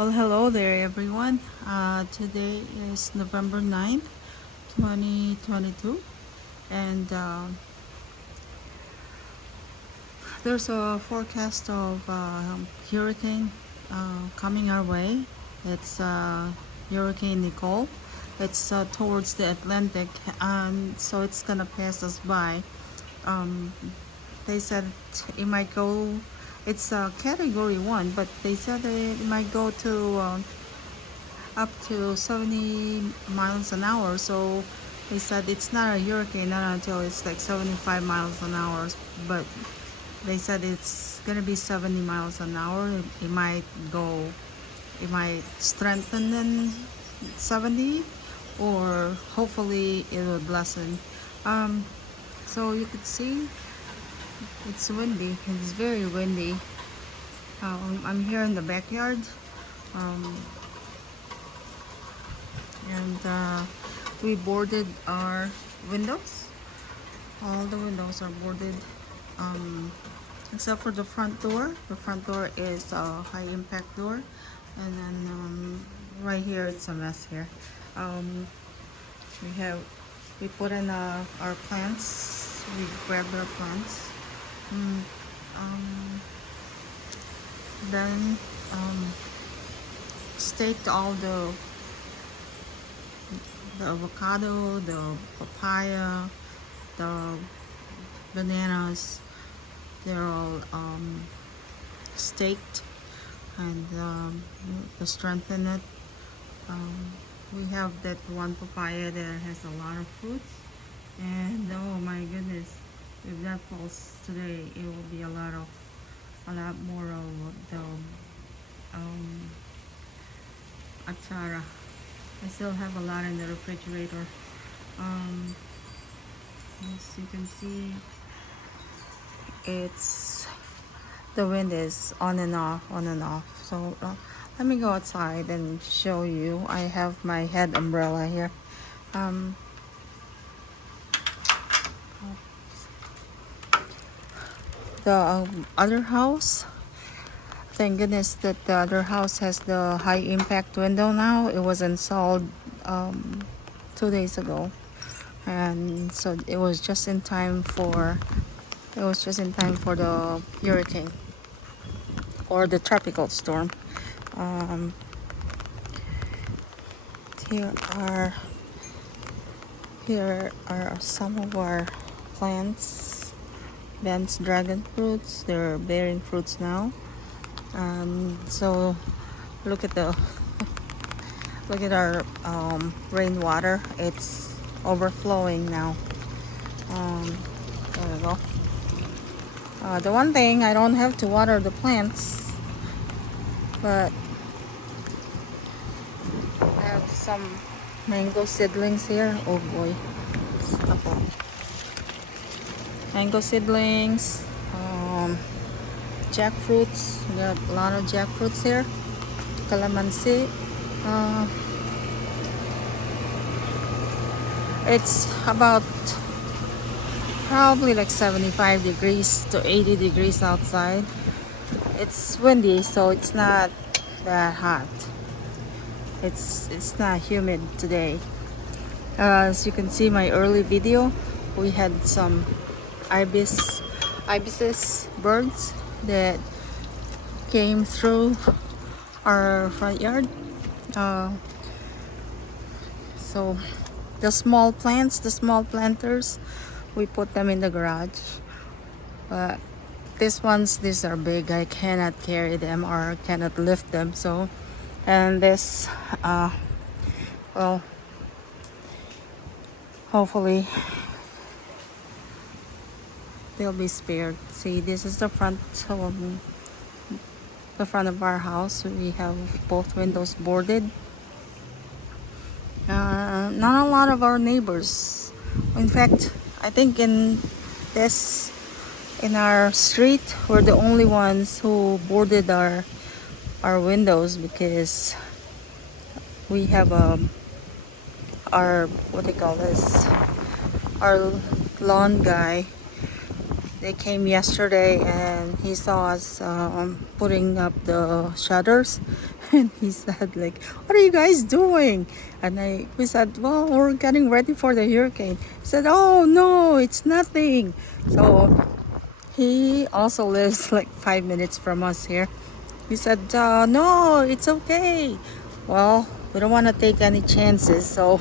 Well, hello there, everyone. Today is November 9th, 2022, and there's a forecast of hurricane coming our way. It's Hurricane Nicole. It's towards the Atlantic, and so it's gonna pass us by. Um, they said it might go. It's Category 1, but they said it might go to up to 70 miles an hour. So they said it's not a hurricane not until it's like 75 miles an hour. But they said it's gonna be 70 miles an hour. It might go, it might strengthen in 70, or hopefully it will lessen. Um, so you could see it's windy. It's very windy. I'm here in the backyard. Um, and we boarded our windows. All the windows are boarded, um, except for the front door. The front door is a high impact door, and then right here it's a mess here. um, we have we put in our plants. We grabbed our plants. mm, um, then staked all the avocado, the papaya, the bananas. They're all staked, and to strengthen it, um, we have that one papaya that has a lot of fruits. And oh my goodness, if that falls today, it will be a lot more of the achara. I still have a lot in the refrigerator. Um, as you can see, it's the wind is on and off, on and off. So let me go outside and show you. I have my head umbrella here. Um, the other house, thank goodness that the other house has the high impact window now. It was installed 2 days ago, and so it was just in time for the hurricane or the tropical storm. um, here are some of our plants. Ben's dragon fruits, they're bearing fruits now. And so look at the look at our rainwater. It's overflowing now. There we go. The one thing, I don't have to water the plants, but I have some mango seedlings here. Oh boy, couple mango seedlings, jackfruits. We got a lot of jackfruits here. Calamansi. Uh, it's about probably like 75 degrees to 80 degrees outside. It's windy, so it's not that hot. It's not humid today. As you can see my early video, we had some ibises birds that came through our front yard. So the small planters, we put them in the garage. But these are big. I cannot carry them or cannot lift them. So, and this, well, hopefully they'll be spared. See, this is the front of our house. We have both windows boarded. Not a lot of our neighbors. In fact, I think in our street, we're the only ones who boarded our windows, because we have our, what do you call this, our lawn guy They came yesterday and he saw us putting up the shutters, and he said like, "What are you guys doing?" And we said, "Well, we're getting ready for the hurricane." He said, "Oh no, it's nothing." So he also lives like 5 minutes from us here. He said, "No, it's okay." Well, we don't want to take any chances, so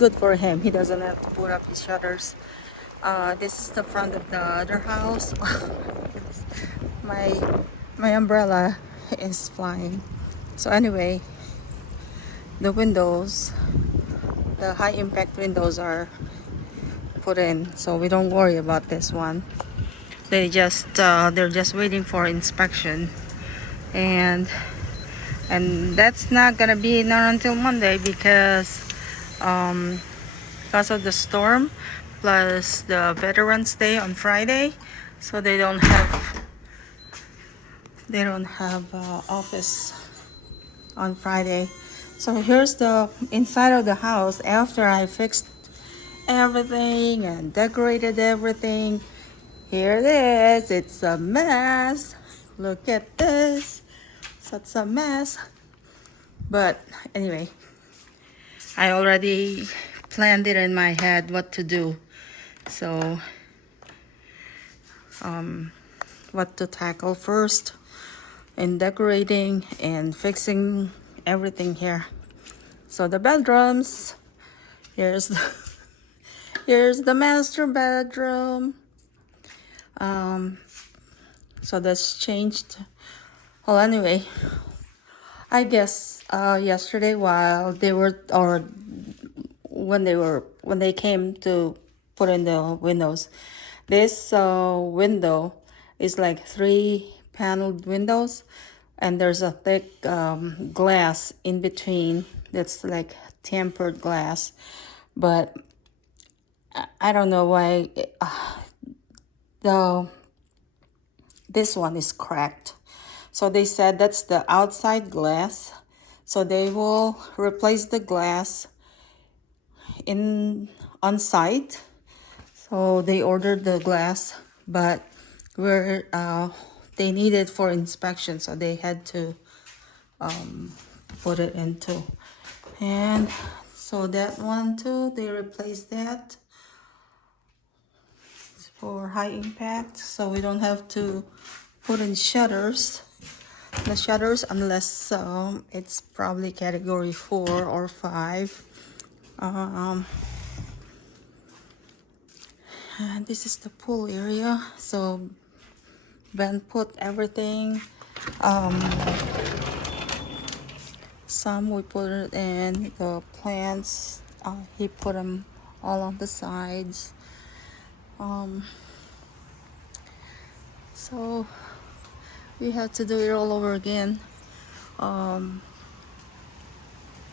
good for him. He doesn't have to put up his shutters. This is the front of the other house. my my umbrella is flying. So anyway, the windows, the high impact windows are put in, so we don't worry about this one. They're just waiting for inspection, and that's not gonna be not until Monday um, because of the storm plus the Veterans Day on Friday, so they don't have office on Friday. So here's the inside of the house after I fixed everything and decorated everything. Here it is. It's a mess. Look at this. Such a mess. But anyway, I already planned it in my head what to do. So, what to tackle first in decorating and fixing everything here. So the bedrooms. Here's the, here's the master bedroom. So that's changed. Well, anyway, I guess yesterday while they were or when they came to put in the windows, this window is like 3 paneled windows, and there's a thick glass in between that's like tempered glass, but I don't know why the this one is cracked. So they said that's the outside glass, so they will replace the glass in on site. So they ordered the glass, but we're they need it for inspection, so they had to put it into. And so that one too, they replaced that for high impact, so we don't have to put in the shutters unless it's probably category 4 or 5. And this is the pool area. So Ben put everything. Some we put it in the plants. He put them all on the sides. So we had to do it all over again.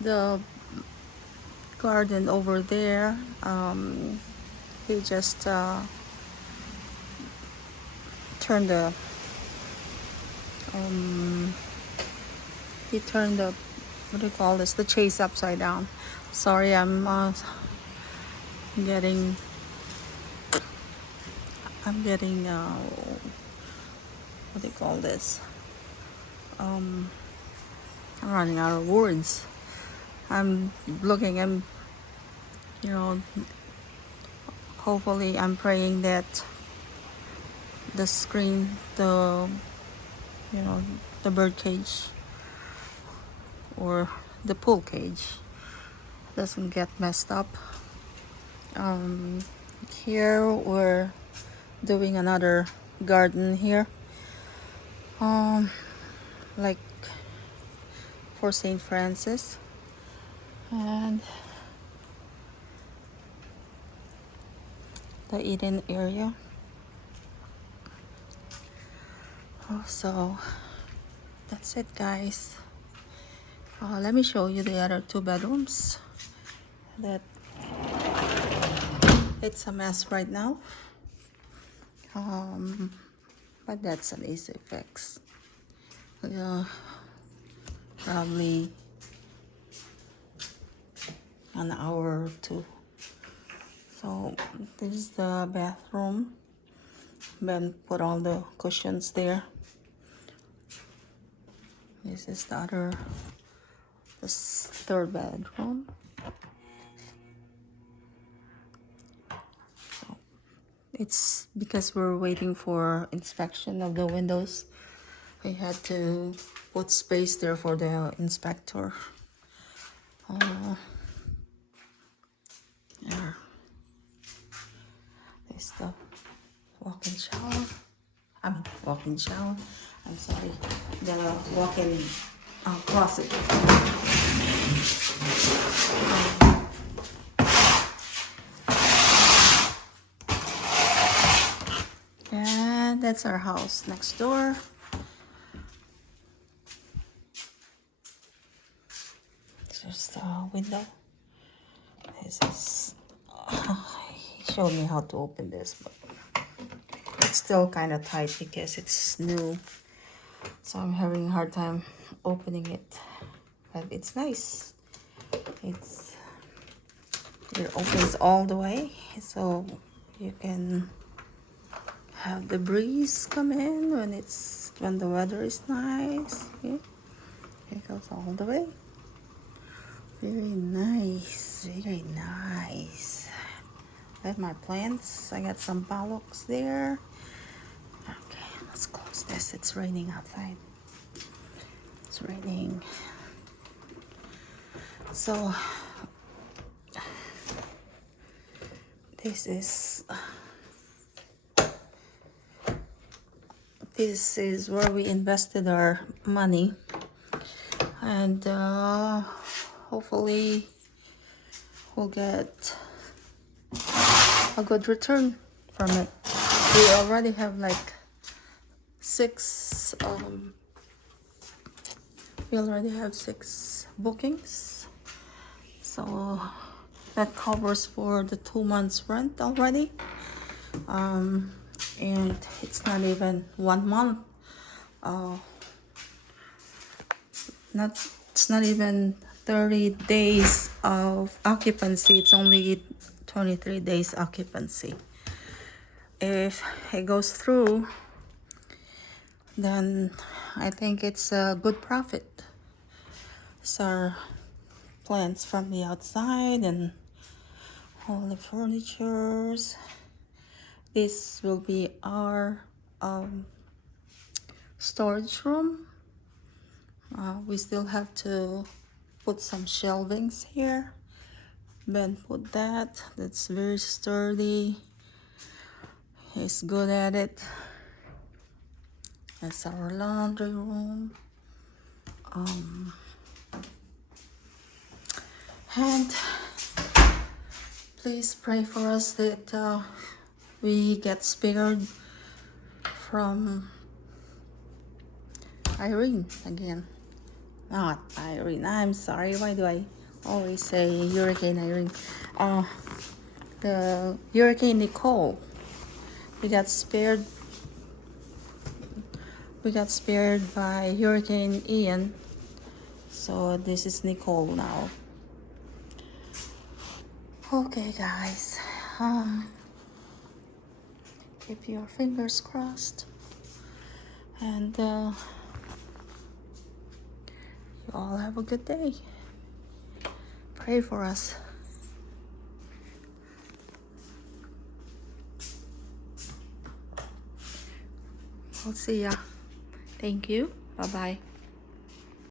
The garden over there, he just turned the what do you call this, the chase upside down. Sorry, getting what do you call this, I'm running out of words. I'm you know hopefully I'm praying that the screen, the bird cage or the pool cage doesn't get messed up. Here we're doing another garden here, like for St. Francis, and the Eden area. So that's it, guys. Let me show you the other 2 bedrooms. That it's a mess right now, but that's an easy fix. Probably an hour or 2. So this is the bathroom. Ben put all the cushions there. This is the third bedroom. So it's because we're waiting for inspection of the windows. We had to put space there for the inspector. There. There's the walk-in shower. Walk-in shower. I'm sorry. The walk-in closet. And that's our house next door. Just a window. This is. He showed me how to open this, but it's still kind of tight because it's new. So I'm having a hard time opening it. But it's nice. It opens all the way, so you can have the breeze come in when the weather is nice. Yeah. It goes all the way. Very nice, very nice. I have my plants. I got some bollocks there. Okay, let's close this. It's raining outside. It's raining. So this is where we invested our money, and hopefully we'll get a good return from it. We already have like 6 bookings, so that covers for the 2 months rent already. And it's not even 1 month. It's not even 30 days of occupancy. It's only 23 days occupancy. If it goes through, then I think it's a good profit. These are plants from the outside and all the furnitures. This will be our storage room. We still have to put some shelvings here. Ben put that. That's very sturdy. He's good at it. That's our laundry room. And please pray for us that we get spared from Irene again. Not Irene. I'm sorry. Why do I always say Hurricane Irene? The Hurricane Nicole. We got spared by Hurricane Ian. So this is Nicole now. Okay, guys. Keep your fingers crossed. And you all have a good day. Pray for us. We'll see ya. Thank you. Bye-bye.